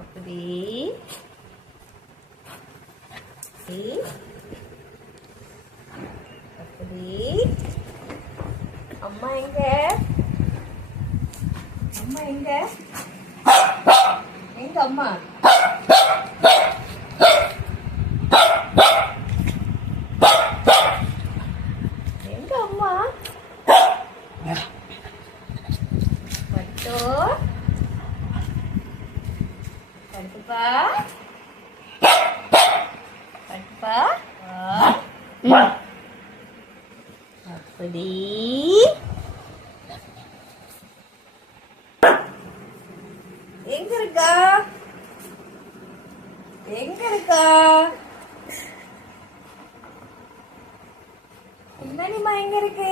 அப்படி அப்படி. அம்மா எங்க? அம்மா எங்க? எங்க அம்மா? எங்க அம்மா? பட்டு பட்டுப்பா பட்டுப்பா. அப்படி எங்க இருக்கா? எங்க இருக்கா? என்னடிமா எங்க இருக்கு?